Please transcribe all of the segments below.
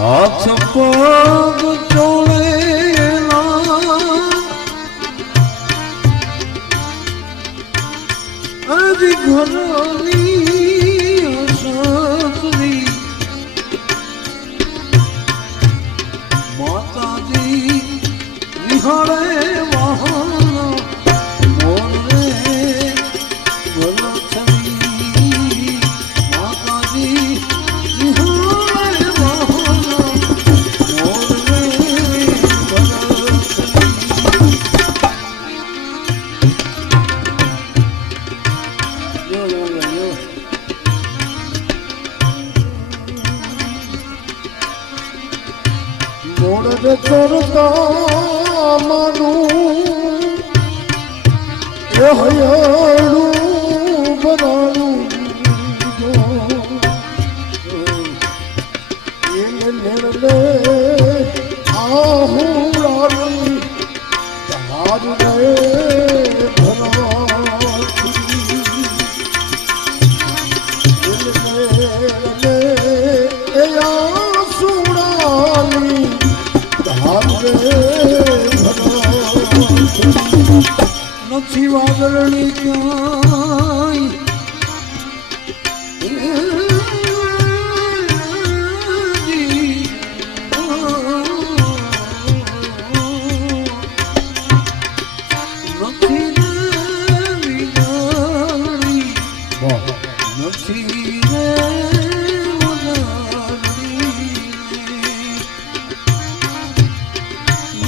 હાથ પગ ચોળેલા આજ ઘરની હસતરી માતાજી વિહાળે વાહન મોરે વલછરી માતાજી વિહાળે વાહન મોરે વલછરી ચોરતા માનું એ હયાળું બનાવું એને નિર્લે આહુડાની હાર રે નથી વાદળની ક્યાંય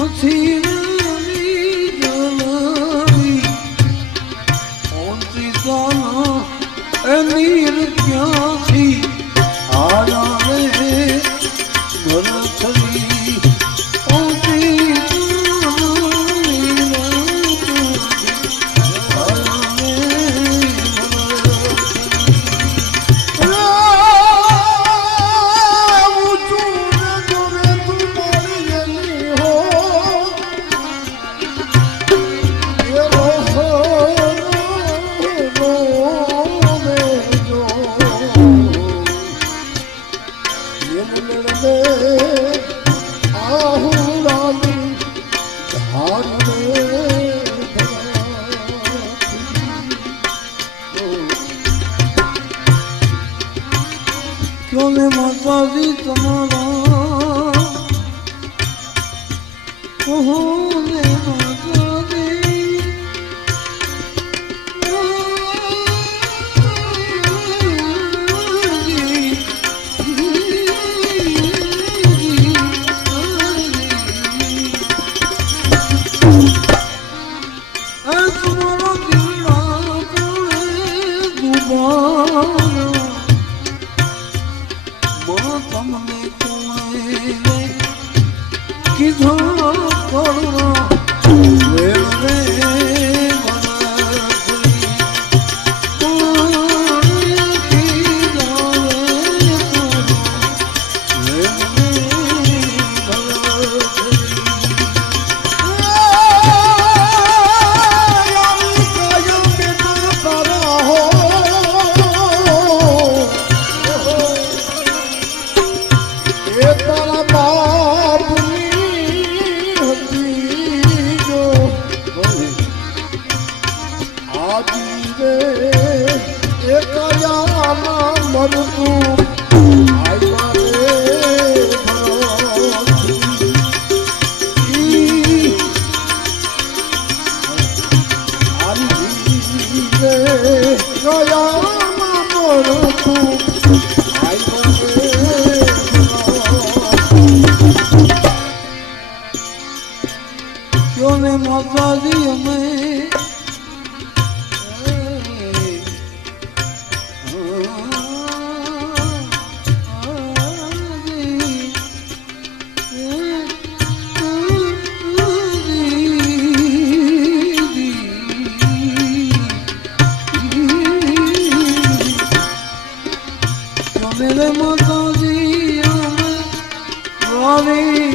નથી નીર ક્યાંથી આડાવે વલછરી ક્યોને માતાજી તમારા ઓહોને માતાજી તમારા દિલના કોણે દુબારા તમને કોણે કીધો કરુણા વેળ રે ક્યો ને માતાજી અમે મેરે માતાજી અમે વારી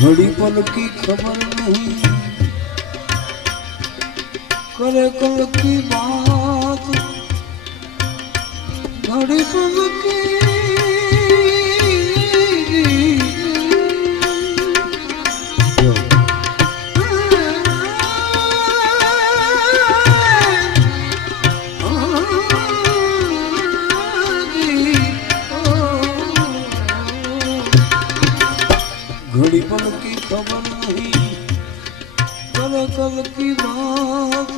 घड़ी पल की खबर नहीं करे कल की बात घड़ी पल की घड़ी पल की खबर नहीं कल कल की बात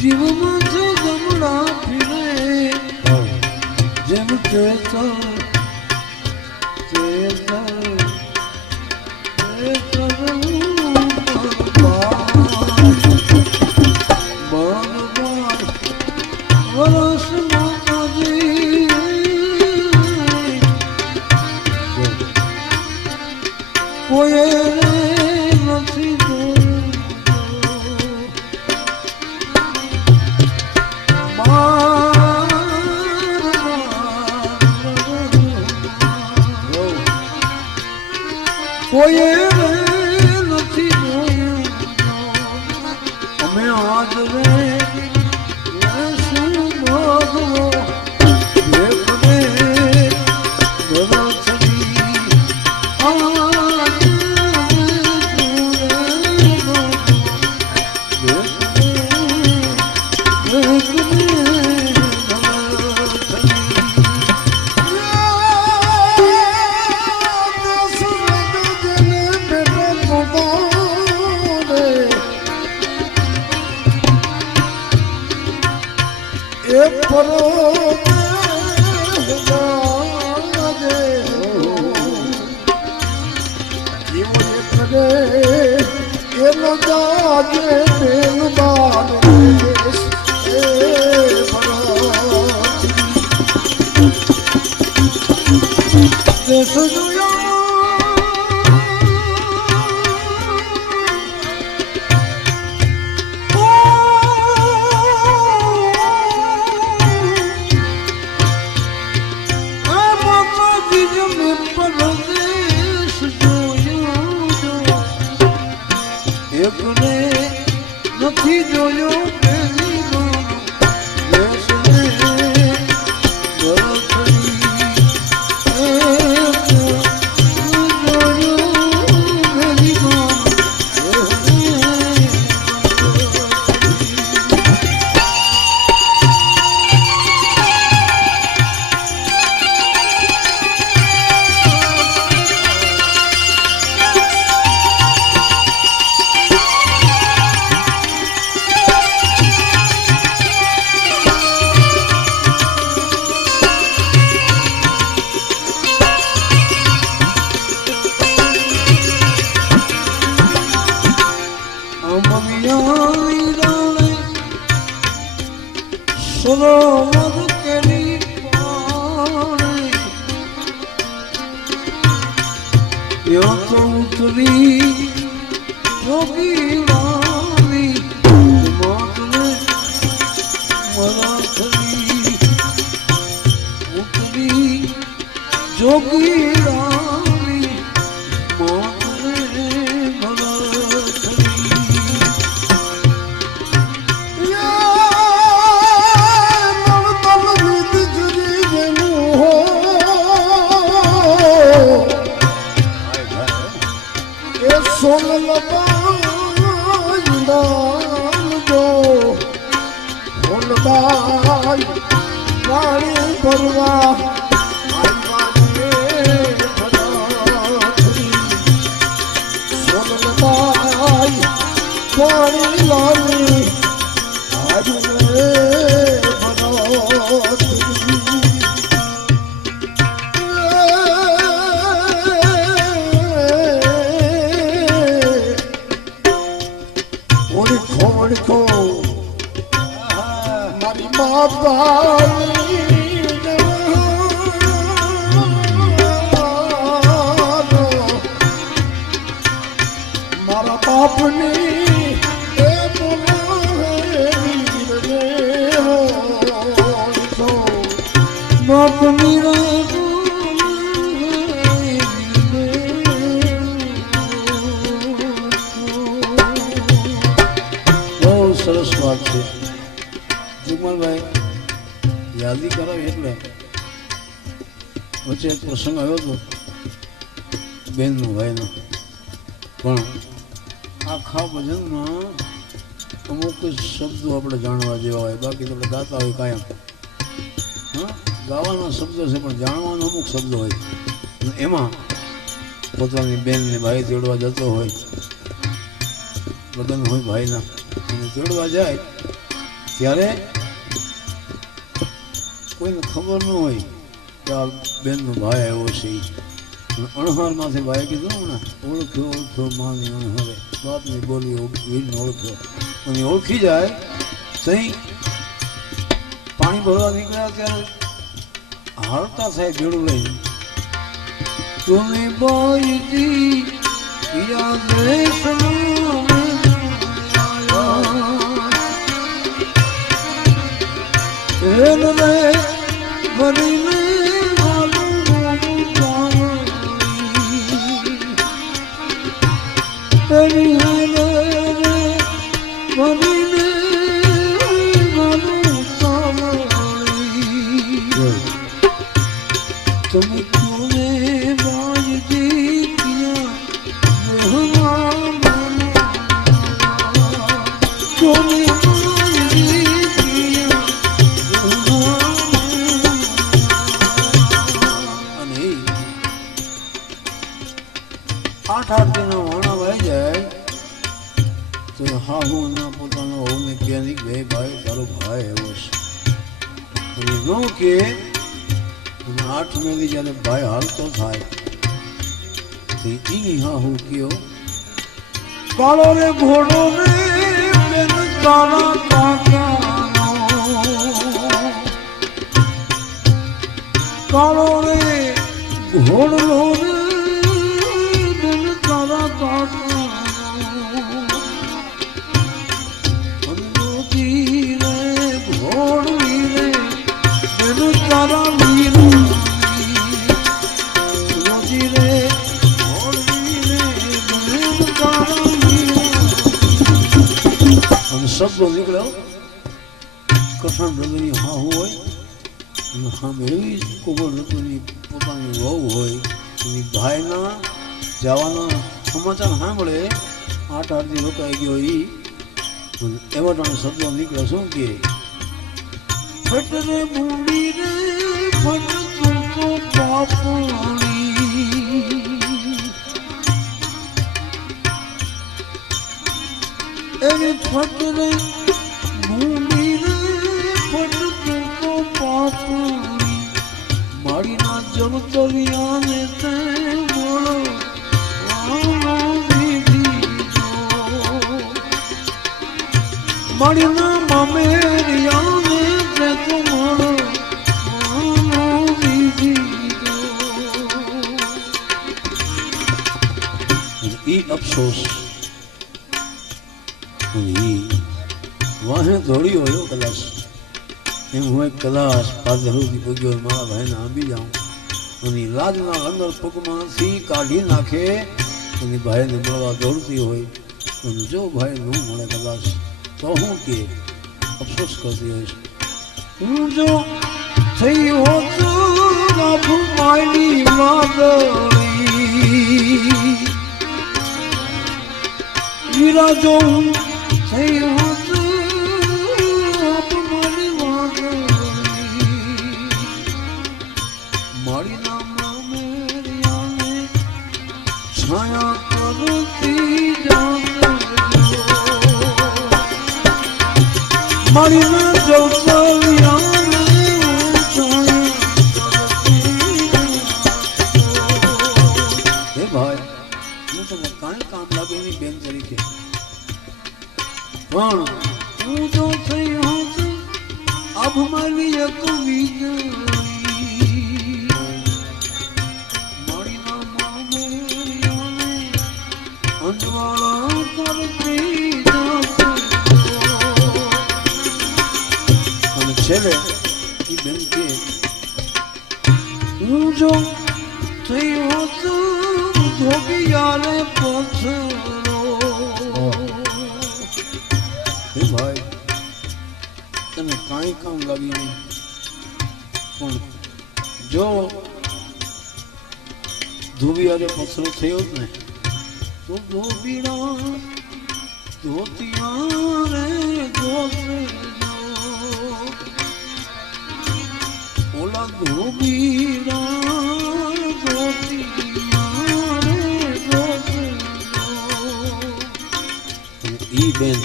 जीव माथे जमड़ा फिरे जेम चेतल वरस माताजी कोई નથી કોઈ નથી જોયું અમે આજ રે શું ભોગવો દેખને નથી જોયો પેલી નો માતો ઉતરી જોગી રામી માતને મરાઠી ઉતરી જોગી રામી માતને મરાઠી સોલ લબાઈ દો હોલબાઈ પાણી ભરવા સોલ લબાઈ પાણી લાવી આજને મારી માતાની મારા બાપની એ બાપની સરસ વાત છે જુગમાલભાઈ યાદી કરાવી એટલે વચ્ચે એક પ્રસંગ આવ્યો હતો બેનનો ભાઈનો પણ આખા ભજનમાં અમુક શબ્દો આપણે જાણવા જેવા હોય બાકી તો આપણે ગાતા હોય કાયમ હા ગાવાના શબ્દો છે પણ જાણવાના અમુક શબ્દો હોય અને એમાં પોતાની બેનને ભાઈ તેડવા જતો હોય લગ્ન હોય ભાઈના તેડવા જાય ત્યારે કોઈને ખબર ન હોય કે આ બેનનો ભાઈ આવ્યો છે અણહારમાંથી ભાઈ કીધું હમણાં ઓળખ્યો માની અણહારે બાપની બોલી વીરને ઓળખ્યો અને ઓળખી જાય તઈ પાણી ભરવા નીકળ્યા ત્યારે હાલતા થાય ભેડું લઈને તુમે બાઈજી યાદ આઠ દિનના વાણા વાઈ જાય તો હા હું ના પોતાનો હોને ક્યાં નહીં ગઈ ભાઈ તારો ભાઈ એવો છે અને ન કે 8 મેલી જ્યારે ભાઈ હાલતો થાય સીધી હા હું કયો કાળો રે ઘોડો રે બેન તારા કાકાનો કાળો રે ઘોડો રે બેન તારા કાકાનો અનુજી રે ઘોડવી રે બેન તારા શબ્દો નીકળ્યો કઠણ હૃદયની હા હોય અને હા એવી કોમળ ઋતુની પોતાની વહુ હોય એની ભાઈના જવાના સમાચાર સાંભળે 8 દી રોકાઈ ગયો એ એવા ત્રણ શબ્દો નીકળે શું કે ફટ રે બુડી રે ફટ તું તો પાપણી એની ફટ રે ભૂમિ રે ફટ તું તો પાપણી મારી ના જમતરિયાને તે મળો મારી ના મામેરિયાને તે તો મળો ઈ અફસોસ ઈ વાહે દોડી હોય કદાચ એમ હોય કદાચ પાદરોથી પગ્યો મારા ભાઈને આંબી જાઉં અને લાજના લંગર પગમાંથી કાઢી નાખે અને ભાઈને મળવા દોડતી હોય અને જો ભાઈ ન મળે કદાચ તો હું કે અફસોસ કરતી હોઈશ હું જો થઈ હોત મારી વાદળી વીરા જો હું થઈ હોત મારી વાદળી મારી નામ મેરિયાને છાયા કરતી જાત મારી ના જવસલિયાને હે ભાઈ હું તમને કાંઈ કામ લાગે એની બેન તરીકે પણ હું જો થઈ હોત અબ મારી એક વીજળી મારી નામ મેરિયાને અંજવાળા કરતી જાત છેલ્લે ઈ બેન કે હું જો થઈ હોત ધોબિયાને પથરો હે ભાઈ તને કાંઈ કામ લાગ્યું નહીં પણ જો ધોબિયારે પથરો થયો જ ને તો ધોબીડા ધોતિયારે ધોસે ઓલા ધોબીરા ઈ બેન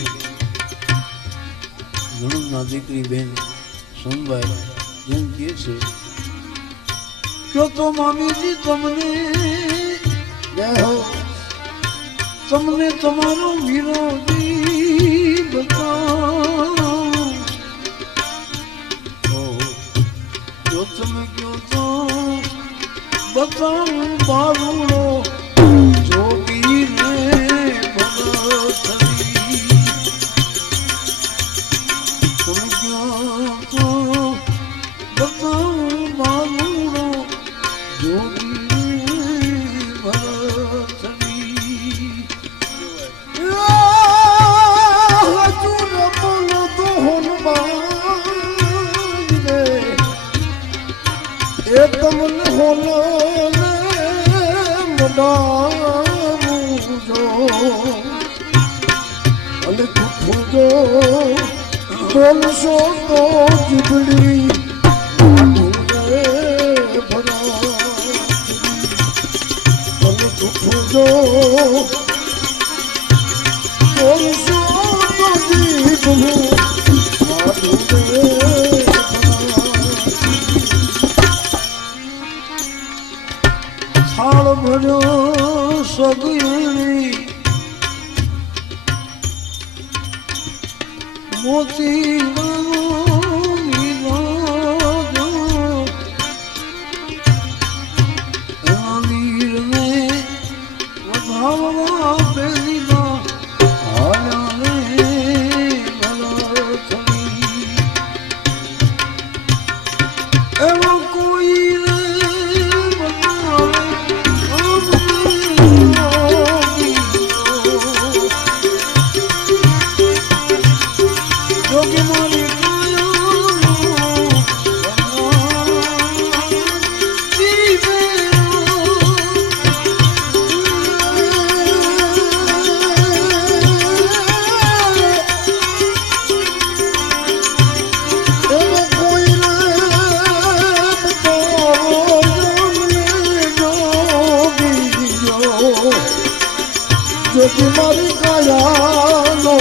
નણંદના દીકરી બેન સોનભાઈ જેમ કહે છે કે તો મામીજી તમને જય હો તમને તમારો વિરોધી બતાવ જો તમે કયો તો બતાવું બારુડો જોગીને ભગતરી તમે કયો તો બતાવું બારુડો જોગીને ભગતરી તું બોલો તો હોનબાઈ રે એ તમને હોલો ને મડાવું જો અને કૂઠું જો બોલશો તો જીબડી અને કૂઠું જો બોલશો તો જીબડું થાળ ભર્યો સગડી મોતી વીરને વધાવવા બેલીના હાલ્યા રે ભરથરી એવો કોઈ મારી કાયાનો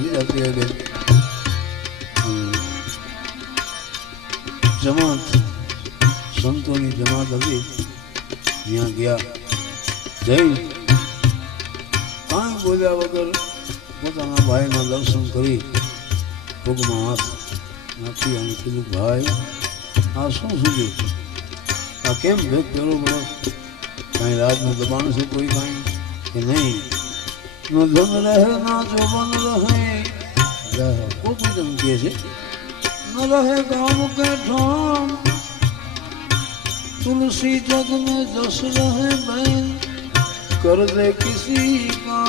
હાલી જતી હોય બેન. જમાત સંતોની જમાત હતી, ત્યાં ગયા જઈ કાંઈ બોલ્યા વગર પોતાના ભાઈના દર્શન કરી પગમાં હાથ નાખી અને કીધું ભાઈ આ શું સુધી આ કેમ ભેગ પેલો પડો, કાંઈ રાજનું દબાણ છે કોઈ કાંઈ કે નહીં? ન ધન રહે ના જોબન રહે, કોઈ તમે કહે છે ન રહે ગામ કે ઠામ, तुलसी जग में जस रहे बैन, कर दे किसी का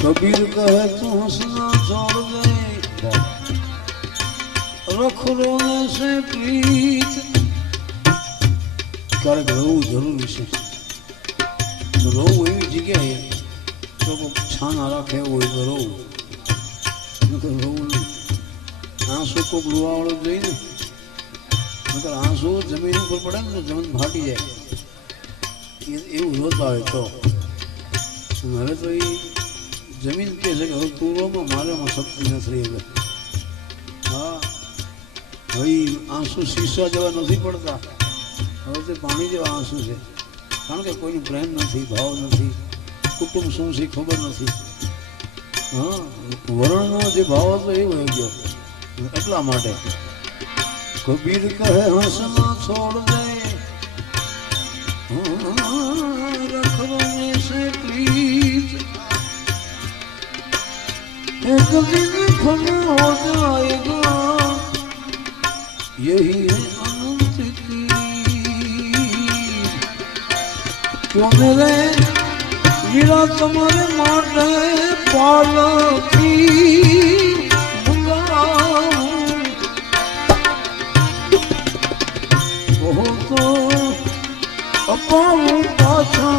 कबीर कहे तू हंसना छोड़ दे, रख रोने से प्रीत. ક્યારેક રોવું જરૂરી છે. રોવું એવી જગ્યાએ તો છાના રાખે એવું હોય તો રોવું, નકર રોવું નહીં. આંસુ કોઈક રૂવાવાળો જોઈ ને, નકર આંસુ જમીન ઉપર પડે ને તો જમીન ફાટી જાય એવું રોતા હોય તો. હવે તો એ જમીન કહે છે કે હવે તું રોમાં મારેમાં શક્તિ નથી. હવે હા હવે આંસુ શીશા જેવા નથી પડતા, હવે તે પાણી જેવા આંસુ છે. કારણ કે કોઈનું પ્રેમ નથી, ભાવ નથી, કુટુંબ શું છે ખબર નથી. હા વર્ણનો જે ભાવ હતો એ વહી ગયો. એટલા માટે કબીર કહે હસના છોડ દે, રખવાને સે પ્રીત, एक दिन फन हो जाएगा, यही है अनंत की. क्यों मेरे वीरा तुम्हारे माटे पालकी बुलाऊं, वो तो अपाऊं पाछा